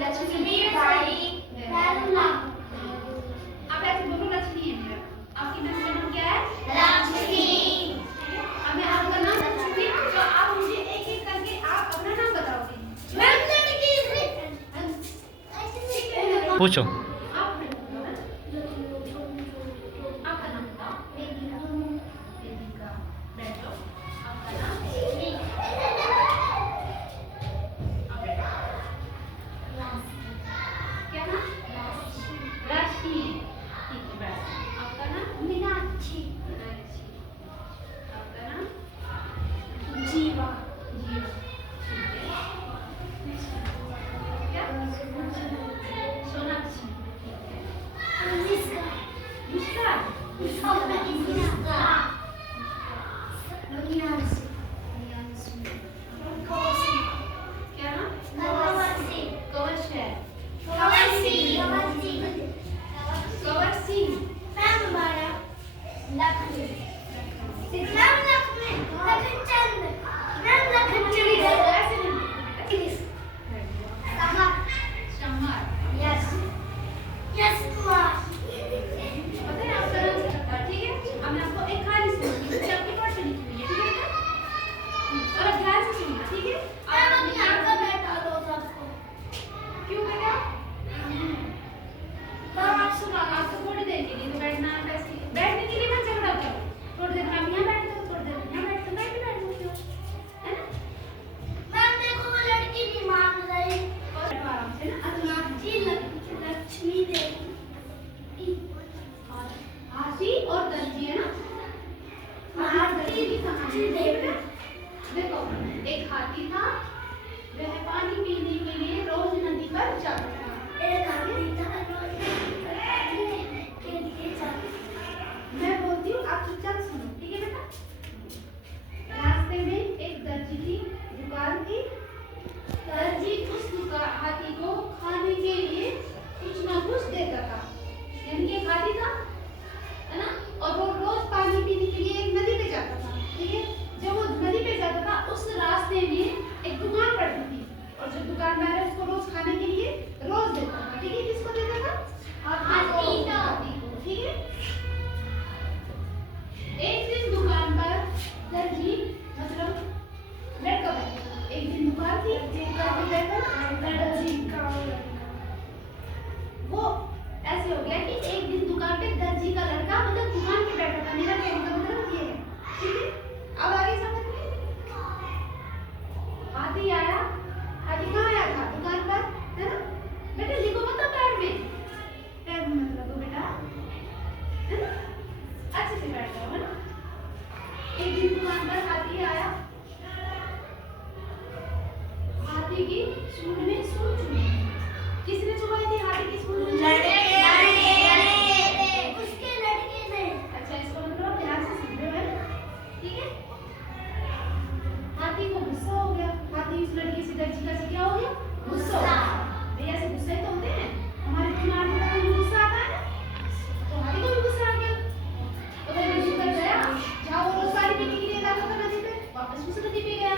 लक्ष्मी बाई नर्मदा। आप ऐसे बोलो लक्ष्मी है मेरा। आपकी बहन का नाम क्या है? लक्ष्मी। अब मैं आपका नाम लक्ष्मी, तो आप मुझे एक एक करके आप अपना नाम बताओगे। पूछो। देखो, एक हाथी था, वह पानी पीने के लिए रोज नदी पर जाता था। एक हाथी था, रोज नदी पर पानी के लिए जाता था। मैं बोलती हूँ, आप चुपचाप सुनो, ठीक है बेटा? रास्ते में एक दर्जी की दुकान थी। दर्जी उस हाथी को खाने के लिए कुछ ना कुछ देता था। यानी कि एक हाथी था, है ना? और वो रोज पानी पीने के लिए एक नदी पे जाता था, ठीक है? जब वो नदी पे जाता था, उस रास्ते में एक दुकान पड़ती थी, और जो दुकानदार है उसको रोज खाने के लिए रोज देता था, ठीक है? किसको देता था? हाथी को, ठीक है? एक दिन दुकान पर दर्जी मतलब लड़का बैठा। एक दिन दुकान थी, दर्जी वो ऐसे हो गया कि एक दिन दुकान पे दर्जी का लड़का मतलब दुकान पे बैठा था। मेरा कहने का मतलब ये है, ठीक है? अब आगे समझ में? हाथी आया। हाथी कहाँ आया था? दुकान पर, है ना? बेटा लिखो मत पैर में मत लगो बेटा, है ना? अच्छे से बैठ जाओ, है ना? एक दिन दुकान पर हाथी आया। हाथी की सूंड में सूंड चुभी। किसने चुभाई थी हाथी की सूंड में? उसके लड़के ने। अच्छा, इसको मतलब ध्यान से सुन रहे हो, ठीक है? हाथी को गुस्सा हो गया। हाथी उस लड़की से दर्जी का क्या हो गया? गुस्सा हो गया। भैया से गुस्से तो होते हैं, हमारे दिमाग में तो गुस्सा आता है, तो हाथी को भी गुस्सा आ गया। तो वह नदी पर गया, जहाँ वो रोज पानी पीने के लिए जाता था नदी पे, वापस उस नदी पे गया।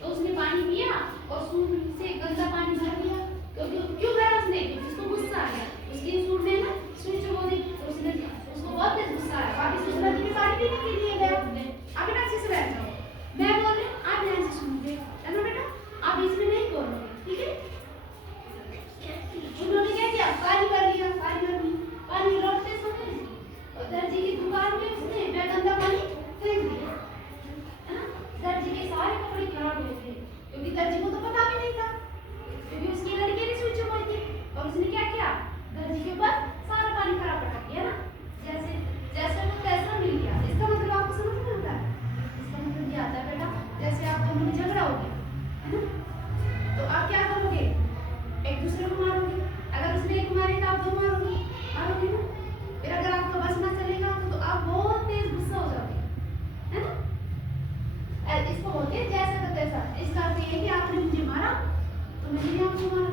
तो उसने पानी पिया और सूंड से गंदा पानी भर दिया। क्यों भरा उसने? उसको गुस्सा आ गया। उसकी सूंड में ना सुई चुभो दी, तो उसने उसको बहुत तेज गुस्सा आया। वापस उस नदी में पानी पीने के लिए गया। आप बेटा अच्छे से बैठ जाओ, मैं बोल रही हूँ, आप ध्यान से सुनोगे, है ना बेटा? आप इसमें नहीं बोलोगे, ठीक है? उन्होंने क्या किया? पानी भर लिया। पानी लौटते समय और दर्जी की दुकान में उसने वह गंदा पानी फेंक दिया, है ना? दर्जी के सारे कपड़े खराब हो गए, क्योंकि दर्जी को तो पता भी नहीं था, क्योंकि उसकी लड़की ने सुई चुभाई थी। और उसने क्या किया? दर्जी के ऊपर सारा पानी खराब पटा दिया ना। जैसे जैसा वो तैसा मिल गया। इसका मतलब आपको समझ में आता है? इसका मतलब ये आता है बेटा, जैसे आप दोनों में झगड़ा हो गया, है ना? तो आप क्या करोगे? एक दूसरे को मारोगे। अगर उसने एक मारे तो आप दो मारोगे ना? फिर अगर आपका बस ना चलेगा तो आप बहुत तेज गुस्सा हो जाओगे, है ना? इसको बोलते हैं जैसा का तैसा। इसका अर्थ ये है कि आपने मुझे मारा तो मैंने भी आपको मारा।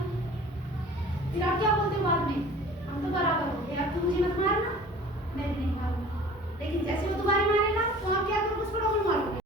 फिर आप क्या बोलते हो बाद में? हम तो बराबर हो गए, अब तो मुझे